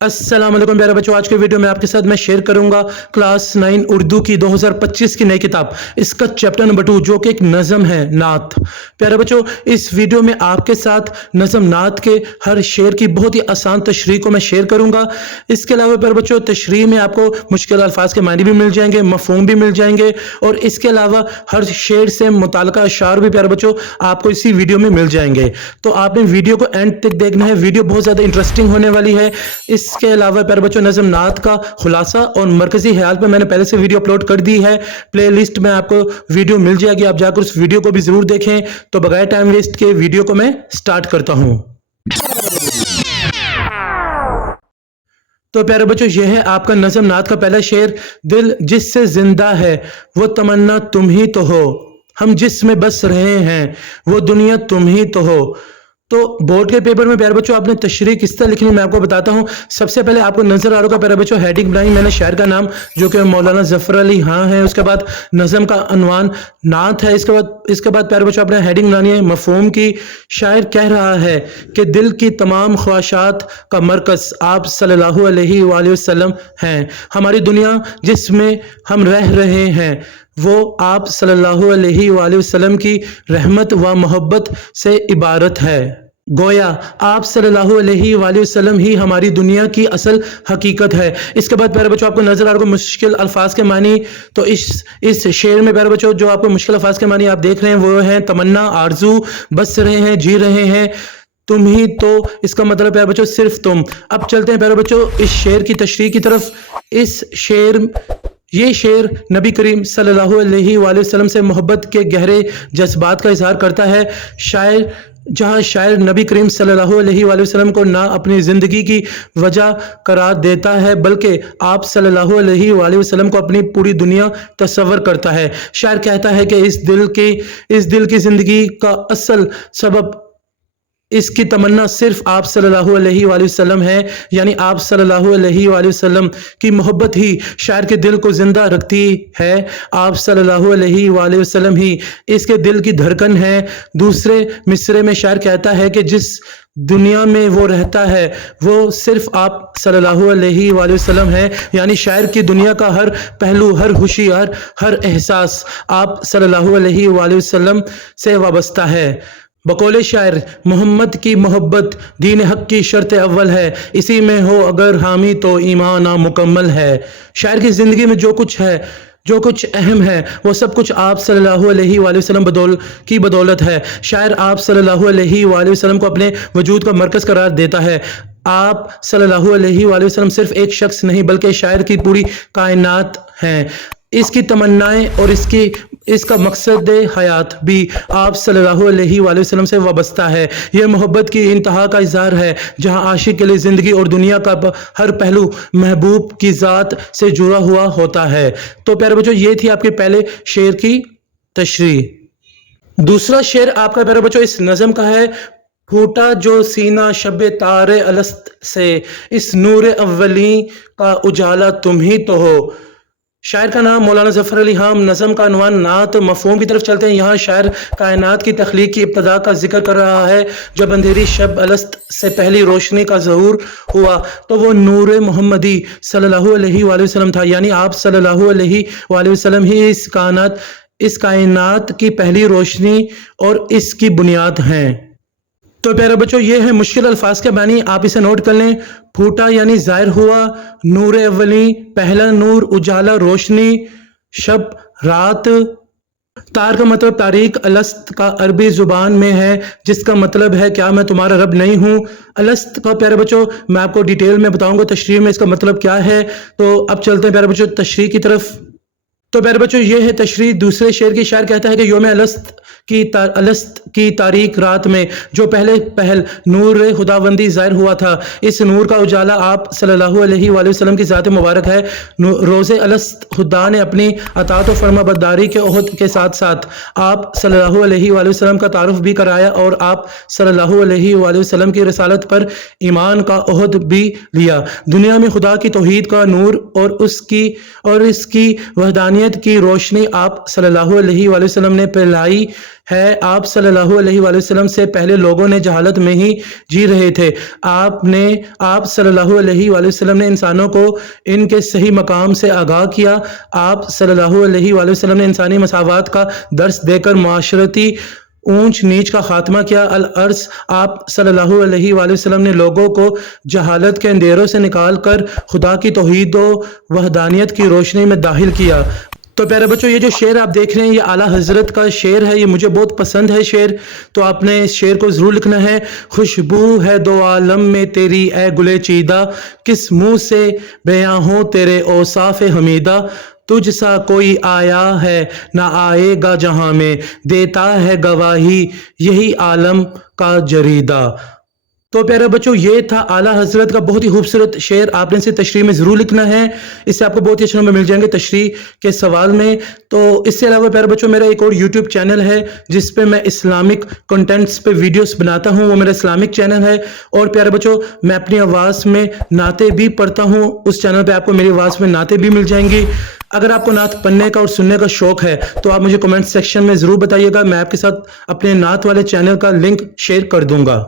अस्सलाम वालेकुम प्यारे बच्चों, आज के वीडियो में आपके साथ मैं शेयर करूंगा क्लास 9 उर्दू की 2025 की नई किताब, इसका चैप्टर नंबर 2 जो कि एक नज़म है, नात। प्यारे बच्चों, इस वीडियो में आपके साथ नज़म नात के हर शेर की बहुत ही आसान तशरीह को मैं शेयर करूंगा। इसके अलावा प्यारे बच्चों, तशरीह में आपको मुश्किल अल्फाज के मानी भी मिल जाएंगे, मफहूम भी मिल जाएंगे, और इसके अलावा हर शेर से मुताल्लिका अशार भी प्यारे बच्चों आपको इसी वीडियो में मिल जाएंगे। तो आपने वीडियो को एंड तक देखना है, वीडियो बहुत ज़्यादा इंटरेस्टिंग होने वाली है। इसके अलावा प्यारे बच्चों, नज़म नात का खुलासा और मरकजी ख्याल पे मैंने पहले से वीडियो अपलोड कर दी है, प्लेलिस्ट में आपको वीडियो मिल जाएगी, आप जाकर उस वीडियो को भी जरूर देखें। तो बगैर टाइम वेस्ट के वीडियो को मैं स्टार्ट करता हूं। तो प्यारे बच्चों, यह है आपका नज़म नात का पहला शेर। दिल जिससे जिंदा है वो तमन्ना तुम ही तो हो, हम जिसमें बस रहे हैं वो दुनिया तुम ही तो हो। तो बोर्ड के पेपर में प्यारे बच्चों आपने तशरीह किस तरह लिखनी मैं आपको बताता हूं। सबसे पहले आपको नजर आ रहा होगा प्यारे बच्चों, हेडिंग बनाई मैंने शायर का नाम जो कि मौलाना जफर अली खां है। उसके बाद नज़म का अनवान नात है। इसके बाद प्यारे बच्चों आपने हेडिंग बनानी है मफहूम की। शायर कह रहा है कि दिल की तमाम ख्वाहिशात का मरकज आप सल्लल्लाहु अलैहि वसल्लम हैं। हमारी दुनिया जिसमें हम रह रहे हैं वो आप सल्लल्लाहु अलैहि वसल्लम की रहमत व मोहब्बत से इबारत है। गोया आप सल्लल्लाहु अलैहि वसल्लम ही हमारी दुनिया की असल हकीकत है। इसके बाद प्यारे बच्चों आपको नजर आ रहा है मुश्किल अल्फाज के मानी। तो इस शेर में प्यारे बच्चों जो आपको मुश्किल अल्फाज के मानी आप देख रहे हैं वो हैं तमन्ना, आरजू, बस रहे हैं, जी रहे हैं, तुम ही तो, इसका मतलब प्यारे बच्चों सिर्फ तुम। अब चलते हैं प्यारे बच्चों इस शेर की तशरीह की तरफ। ये शेर नबी करीम सल्लल्लाहु अलैहि वसल्लम से मोहब्बत के गहरे जज्बात का इजहार करता है। जहां शायर नबी करीम सल्लल्लाहु अलैहि वसल्लम को ना अपनी ज़िंदगी की वजह करार देता है बल्कि आप सल्लल्लाहु अलैहि वसल्लम को अपनी पूरी दुनिया तस्वर करता है। शायर कहता है कि इस दिल की ज़िंदगी का असल सबब, इसकी तमन्ना सिर्फ आप सल्लल्लाहु अलैहि वसल्लम है, यानी आप सल्लल्लाहु अलैहि वसल्लम की मोहब्बत ही शायर के दिल को जिंदा रखती है। आप सल्लल्लाहु अलैहि वसल्लम ही इसके दिल की धड़कन है। दूसरे मिसरे में शायर कहता है कि जिस दुनिया में वो रहता है वो सिर्फ आप सल्लल्लाहु अलैहि वसल्लम है, यानी शायर की दुनिया का हर पहलू, हर खुशी, हर एहसास आप सल्लल्लाहु अलैहि वसल्लम से वाबस्ता है। बकौले शायर मोहम्मद की मोहब्बत दीन हक की शर्त अव्वल है, इसी में हो अगर हामी तो ईमान नामुकम्मल है। शायर की ज़िंदगी में जो कुछ है, जो कुछ अहम है, वो सब कुछ आप सल्लल्लाहु अलैहि वसल्लम की बदौलत है। शायर आप सल्लल्लाहु अलैहि वसल्लम को अपने वजूद का मरकज करार देता है। आप सल्लल्लाहु अलैहि वसल्लम सिर्फ एक शख्स नहीं बल्कि शायर की पूरी कायनात हैं। इसकी तमन्नाएं और इसका मकसद हयात भी आप सल्लल्लाहु अलैहि वसल्लम से वाबस्ता है। यह मोहब्बत की इंतहा का इज़हार है जहां आशिक के लिए ज़िंदगी और दुनिया का हर पहलू महबूब की ज़ात से जुड़ा हुआ होता है। तो प्यारे बच्चों ये थी आपके पहले शेर की तशरीह। दूसरा शेर आपका प्यारे बच्चों इस नज़म का है। फूटा जो सीना शब तारे अलस्त से, इस नूर अव्वली का उजाला तुम ही तो हो। शायर का नाम मौलाना जफर अली खां। नज़म का अनवान नात। मफहूम की तरफ चलते हैं। यहाँ शायर कायनात की तख्लीक की इब्तदा का जिक्र कर रहा है। जब अंधेरी शब अलस्त से पहली रोशनी का ज़हूर हुआ तो वो नूर मोहम्मदी सल्लल्लाहु अलैहि वसल्लम था, यानी आप सल्लल्लाहु अलैहि वसल्लम ही इस कायनात की पहली रोशनी और इसकी बुनियाद हैं। तो प्यारे बच्चों ये है मुश्किल अल्फाज के मानी, आप इसे नोट कर लें। फूटा यानी जाहिर हुआ, नूर अव्वली पहला नूर, उजाला रोशनी, शब रात, तार का मतलब तारीख, अलस्त का अरबी जुबान में है जिसका मतलब है क्या मैं तुम्हारा रब नहीं हूँ। अलस्त का प्यारे बच्चों मैं आपको डिटेल में बताऊंगा तशरीह में इसका मतलब क्या है। तो अब चलते हैं प्यारे बच्चों तशरीह की तरफ। तो प्यारे बच्चों ये है तशरीह दूसरे शेर की। शायर कहता है कि योम अलस्त की तारीख रात में जो पहल नूर खुदाबंदी ज़ाहिर हुआ था, इस नूर का उजाला आप सल्लल्लाहु अलैहि वसल्लम की ज़ात मुबारक है। रोज़े अलस्त खुदा ने अपनी अताअत व फरमाबरदारी के ओहद के साथ साथ आप सल्लल्लाहु अलैहि वसल्लम का तारुफ भी कराया और आप सल्लल्लाहु अलैहि वसल्लम की रसालत पर ईमान का ओहद भी लिया। दुनिया में खुदा की तौहीद का नूर और इसकी वहदानियत वहदानियत की रोशनी आप सल्लल्लाहु अलैहि वसल्लम ने फैलाई है। आप सल्लल्लाहु अलैहि वसल्लम से पहले लोगों ने जहालत में ही जी रहे थे। आप सल्लल्लाहु अलैहि वसल्लम ने इंसानों को इनके सही मकाम से आगाह किया। आप सल्लल्लाहु अलैहि वसल्लम ने इंसानी मसावत का दर्स देकर माशरती ऊंच नीच का खात्मा किया। अल अर्स आप सल्लल्लाहु अलैहि वसल्लम ने लोगों को जहालत के अंधेरों से निकाल कर खुदा की तौहीद व वहदानियत की रोशनी में दाखिल किया। तो प्यारे बच्चों, ये जो शेर आप देख रहे हैं ये आला हजरत का शेर है, ये मुझे बहुत पसंद है शेर, तो आपने इस शेर को ज़रूर लिखना है। खुशबू है दो आलम में तेरी ए गुले चीदा, किस मुंह से बयां हो तेरे औसाफ हमीदा, तुझ सा कोई आया है ना आएगा जहां में, देता है गवाही यही आलम का जरीदा। तो प्यारे बच्चों, ये था आला हजरत का बहुत ही खूबसूरत शेर, आपने इसे तशरीह में ज़रूर लिखना है, इससे आपको बहुत ही अच्छे नंबर मिल जाएंगे तशरीह के सवाल में। तो इससे अलावा प्यारे बच्चों, मेरा एक और यूट्यूब चैनल है जिस पे मैं इस्लामिक कंटेंट्स पे वीडियोस बनाता हूँ, वो मेरा इस्लामिक चैनल है। और प्यारे बच्चों, मैं अपनी आवाज़ में नाते भी पढ़ता हूँ, उस चैनल पर आपको मेरी आवाज़ में नाते भी मिल जाएंगी। अगर आपको नात पढ़ने का और सुनने का शौक है तो आप मुझे कमेंट सेक्शन में ज़रूर बताइएगा, मैं आपके साथ अपने नात वाले चैनल का लिंक शेयर कर दूंगा।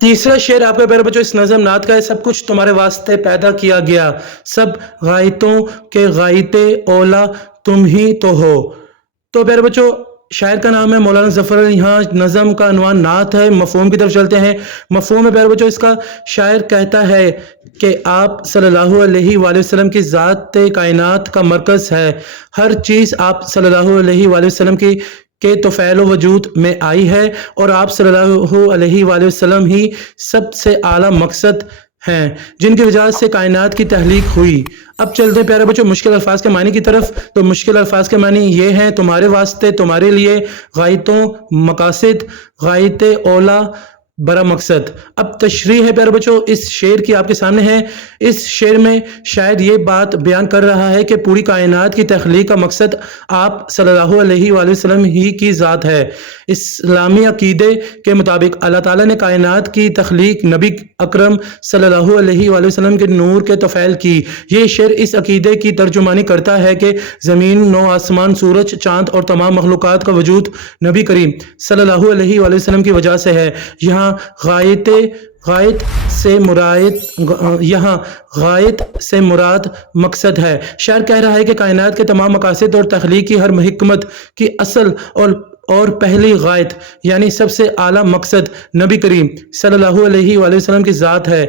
तीसरा शेर आपके प्यारे बच्चों इस नज़म नात का है। सब कुछ तुम्हारे वास्ते पैदा किया गया, सब गायतों के गायते औला तुम ही तो हो। तो प्यारे बच्चों, शायर का नाम है मौलाना ज़फ़र अली। यहाँ नज़म का अनवान नात है। मफ़हूम की तरफ चलते हैं। मफ़हूम है प्यारे बच्चों, इसका शायर कहता है कि आप सल्लल्लाहु अलैहि वसल्लम की ज़ात कायनात का मरकज़ है। हर चीज़ आप सल्लल्लाहु अलैहि वसल्लम की के तो फ़ैलो वजूद में आई है और आप सल्लल्लाहु अलैहि वसल्लम ही सबसे आला मकसद हैं जिनकी वजह से कायनात की तहलीक हुई। अब चलते हैं प्यारे बच्चों मुश्किल अल्फाज के मानी की तरफ। तो मुश्किल अल्फाज के मानी ये हैं, तुम्हारे वास्ते, तुम्हारे लिए, गायतों, मकासिद, गायते औला, बड़ा मकसद। अब तशरीह है प्यारे बच्चों इस शेर की आपके सामने है। इस शेर में शायद ये बात बयान कर रहा है कि पूरी कायनात की तख्लीक का मकसद आप सल्लल्लाहु अलैहि वसल्लम ही की ज़ात है। इस्लामी अकीदे के मुताबिक अल्लाह ताला ने कायनात की तख्लीक नबी अकरम सल्लल्लाहु अलैहि वसल्लम के नूर के तफ़ैल की। ये शेर इस अकीदे की तर्जुमानी करता है कि ज़मीन, नौ आसमान, सूरज, चाँद और तमाम मखलूक़ात का वजूद नबी करीम सल्लल्लाहु अलैहि वसल्लम की वजह से है। यहाँ गायत से मुराद मकसद है। शायर कह रहा है कि कायनात के तमाम मकासद और तख्लीक की हर हिकमत की असल और पहली गायत यानी सबसे आला मकसद नबी करीम सल्लल्लाहु अलैहि वसल्लम की ज़ात है।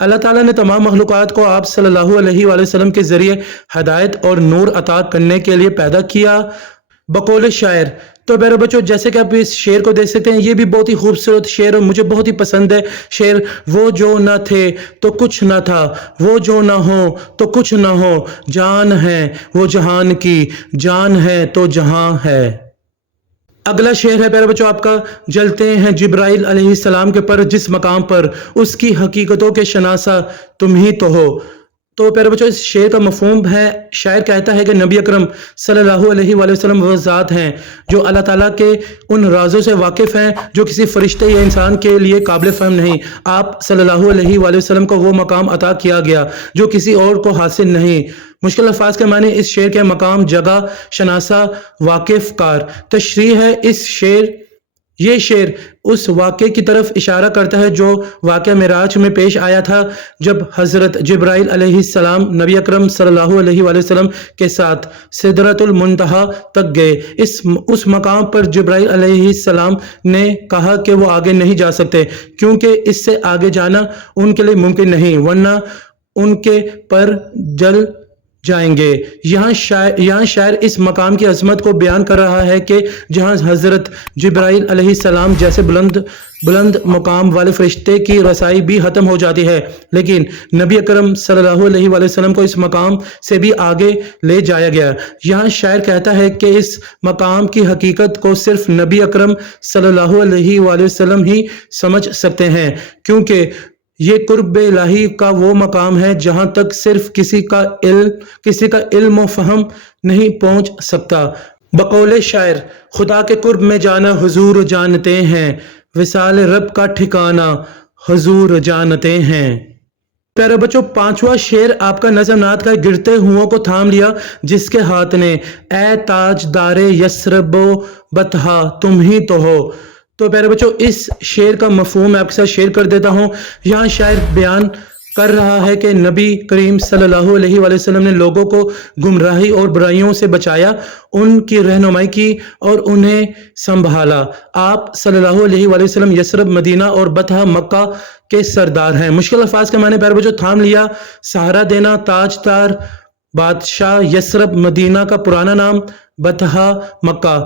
अल्लाह ताला ने तमाम मखलूक़ात को आप सल्लल्लाहु अलैहि वसल्लम के ज़रिए हदायत और नूर अता करने के लिए पैदा किया। बकौल शायर, तो प्यारे बच्चों जैसे कि आप इस शेर को देख सकते हैं, ये भी बहुत ही खूबसूरत शेर और मुझे बहुत ही पसंद है शेर। वो जो न थे तो कुछ न था, वो जो न हो तो कुछ न हो, जान है वो जहान की, जान है तो जहां है। अगला शेर है प्यारे बच्चों आपका, जलते हैं जिब्राइल अलैहिस्सलाम के पर जिस मकाम पर, उसकी हकीकतों के शनासा तुम ही तो हो। तो प्यारे बच्चों इस शेर का मफहूम है, शायर कहता है कि नबी अकरम सल्लल्लाहु अलैहि वसल्लम वो ज़ात हैं जो अल्लाह ताला के उन राज़ों से वाकिफ़ हैं जो किसी फरिश्ते या इंसान के लिए काबिल फ़हम नहीं। आप सल्लल्लाहु अलैहि वसल्लम को वो मकाम अता किया गया जो किसी और को हासिल नहीं। मुश्किल अल्फाज के माने इस शेर के मकाम, जगह, शनासा, वाकिफ़ कार। तशरीह है इस ये शेर उस वाक़े की तरफ इशारा करता है जो वाक़या मेराज में पेश आया था जब हज़रत जिब्राइल अलैहिस्सलाम नबी अकरम सल्लल्लाहु अलैहि वसल्लम के साथ सिदरतुल मुंतहा तक गए। उस मकाम पर जिब्राइल अलैहिस्सलाम ने कहा कि वो आगे नहीं जा सकते क्योंकि इससे आगे जाना उनके लिए मुमकिन नहीं, वरना उनके पर जल जाएंगे। यहाँ शायर इस मकाम की अजमत को बयान कर रहा है कि जहाँ हज़रत जिब्राइल अलैहिस्सलाम जैसे बुलंद मकाम वाले फरिश्ते की रसाई भी ख़त्म हो जाती है, लेकिन नबी अकरम सल्लल्लाहु अलैहि वसल्लम को इस मकाम से भी आगे ले जाया गया। यहाँ शायर कहता है कि इस मकाम की हकीकत को सिर्फ नबी अकरम सल्लल्लाहु अलैहि वसल्लम ही समझ सकते हैं, क्योंकि ये कुर्ब इलाही का वो मकाम है जहाँ तक सिर्फ किसी का इल्म व फहम नहीं पहुँच सकता। बकौले शायर, खुदा के कुर्ब में जाना हुजूर जानते हैं, विसाल रब का ठिकाना हुजूर जानते हैं। प्यारे बच्चों, पांचवा शेर आपका नज़म नात का गिरते हुओं को थाम लिया जिसके हाथ ने, ए ताजदारे यस्रबो बतहा तुम ही तो हो। तो प्यारे बच्चों, इस शेर का मफहूम मैं आपके साथ शेयर कर देता हूँ। यहाँ शायर बयान कर रहा है कि नबी करीम सल्लल्लाहु अलैहि वसल्लम ने लोगों को गुमराही और बुराइयों से बचाया, उनकी रहनुमाई की और उन्हें संभाला। आप सल्लल्लाहु अलैहि वसल्लम यसरब मदीना और बतहा मक्का के सरदार हैं। मुश्किल अल्फाज के माने प्यारे बच्चों, थाम लिया, सहारा देना, ताजदार, बादशाह, यसरब मदीना का पुराना नाम, बतहा मक्का।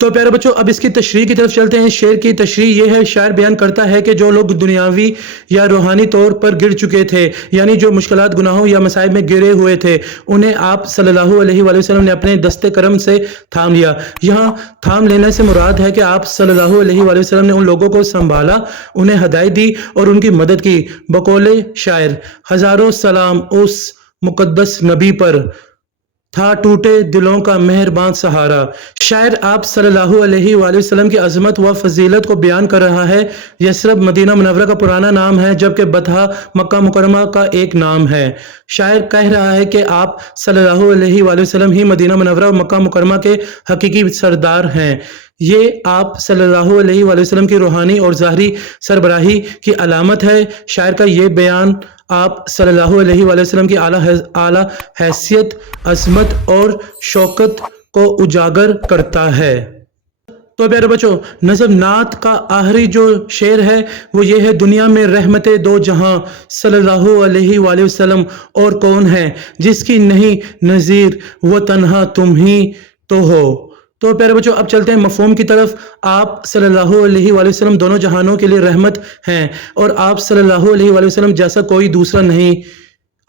तो प्यारे बच्चों, अब इसकी तशरीह की तरफ चलते हैं। शेर की तशरीह ये है, शायर बयान करता है कि जो लोग दुनियावी या रूहानी तौर पर गिर चुके थे, यानी जो मुश्किलात, गुनाहों या मसाइब में गिरे हुए थे, उन्हें आप सल्लल्लाहु अलैहि वसल्लम ने अपने दस्ते करम से थाम लिया। यहाँ थाम लेने से मुराद है कि आप सल्लल्लाहु अलैहि वसल्लम ने उन लोगों को संभाला, उन्हें हदायत दी और उनकी मदद की। बकौले शायर, हजारों सलाम उस मुकद्दस नबी पर, था टूटे दिलों का मेहरबान सहारा। शायर आप सल्लल्लाहु अलैहि वसल्लम की अजमत व फजीलत को बयान कर रहा है। यसरब मदीना मुनव्वरा का पुराना नाम है, जबकि बतहा मक्का मुकरमा का एक नाम है। शायर कह रहा है कि आप सल्लल्लाहु अलैहि वसल्लम ही मदीना मुनव्वरा और मक्का मुकरमा के हकीकी सरदार हैं। ये आप सल्लल्लाहु अलैहि वसल्लम की रूहानी और ज़ाहरी सरबराही की अलामत है। शायर का ये बयान आप सल्लल्लाहु अलैहि वसल्लम की आला हैसियत, अज़मत और शौकत को उजागर करता है। तो प्यारे बच्चों, नज़म नात का आखिरी जो शेर है वो ये है, दुनिया में रहमते दो जहां सल्लल्लाहु अलैहि वसल्लम और कौन है जिसकी नहीं नज़ीर, वो तन्हा तुम ही तो हो। तो प्यारे बच्चों, अब चलते हैं मफहूम की तरफ। आप सल्लल्लाहु अलैहि वसल्लम दोनों जहानों के लिए रहमत हैं और आप सल्लल्लाहु अलैहि वसल्लम जैसा कोई दूसरा नहीं।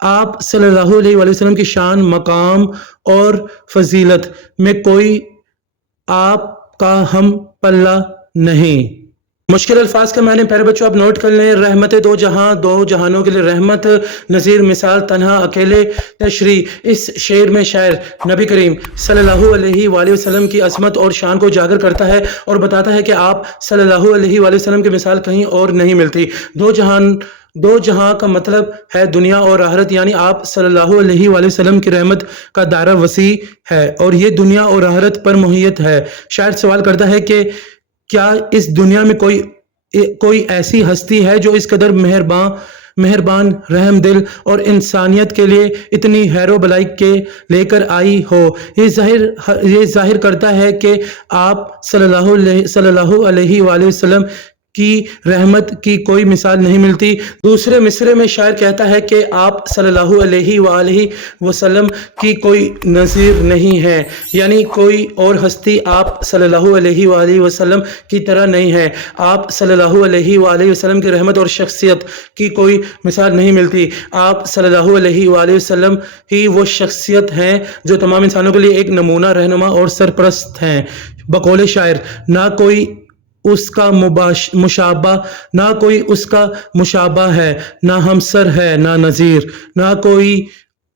आप सल्लल्लाहु अलैहि वसल्लम की शान, मकाम और फजीलत में कोई आपका हम पल्ला नहीं। मुश्किल अल्फाज के माने प्यारे बच्चों आप नोट कर लें। रहमत दो जहानों के लिए रहमत, नज़ीर, मिसाल, तन्हा, अकेले। तशरीह, इस शेर में शायर नबी करीम सल्लल्लाहु अलैहि वसल्लम की अज़मत और शान को उजागर करता है और बताता है कि आप सल्लल्लाहु अलैहि वसल्लम की मिसाल कहीं और नहीं मिलती। दो जहां का मतलब है दुनिया और आखिरत, यानी आप सल्लल्लाहु अलैहि वसल्लम की रहमत का दायरा वसी है और ये दुनिया और आखिरत पर मुहैयत है। शायर सवाल करता है कि क्या इस दुनिया में कोई ऐसी हस्ती है जो इस कदर मेहरबान, रहम दिल और इंसानियत के लिए इतनी हैरो बलाई के लेकर आई हो। ये जाहिर करता है कि आप सल्लल्लाहु अलैहि वसल्लम की रहमत की कोई मिसाल नहीं मिलती। दूसरे मिसरे में शायर कहता है कि आप सल्लल्लाहु अलैहि वसल्लम की कोई नज़ीर नहीं है, यानी कोई और हस्ती आप सल्लल्लाहु अलैहि वसल्लम की तरह नहीं है। आप सल्लल्लाहु अलैहि वसल्लम की रहमत और शख्सियत की कोई मिसाल नहीं मिलती। आप सल्लल्लाहु अलैहि वसल्लम ही वो शख्सियत हैं जो तमाम इंसानों के लिए एक नमूना, रहनुमा और सरपरस्त हैं। बकौले शायर, ना कोई उसका मुशाबा, ना कोई उसका मुशाबा है, ना हमसर है, ना नज़ीर, ना कोई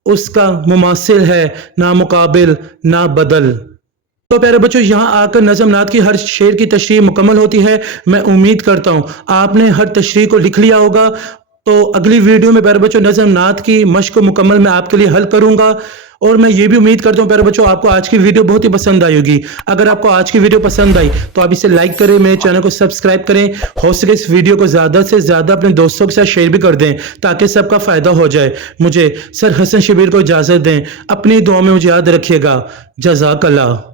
उसका मुमासिल है, ना मुकाबिल, ना बदल। तो प्यारे बच्चों, यहाँ आकर नज़म नात की हर शेर की तशरीह मुकम्मल होती है। मैं उम्मीद करता हूँ आपने हर तशरीह को लिख लिया होगा। तो अगली वीडियो में प्यारे बच्चों नज़म नात की मश्क मुकम्मल मैं आपके लिए हल करूँगा और मैं ये भी उम्मीद करता हूँ प्यारे बच्चों आपको आज की वीडियो बहुत ही पसंद आई होगी। अगर आपको आज की वीडियो पसंद आई तो आप इसे लाइक करें, मेरे चैनल को सब्सक्राइब करें, हो सके इस वीडियो को ज़्यादा से ज़्यादा अपने दोस्तों के साथ शेयर भी कर दें ताकि सबका फ़ायदा हो जाए। मुझे सर हसन शबीर को इजाज़त दें। अपनी दुआ में मुझे याद रखिएगा। जज़ाकल्लाह।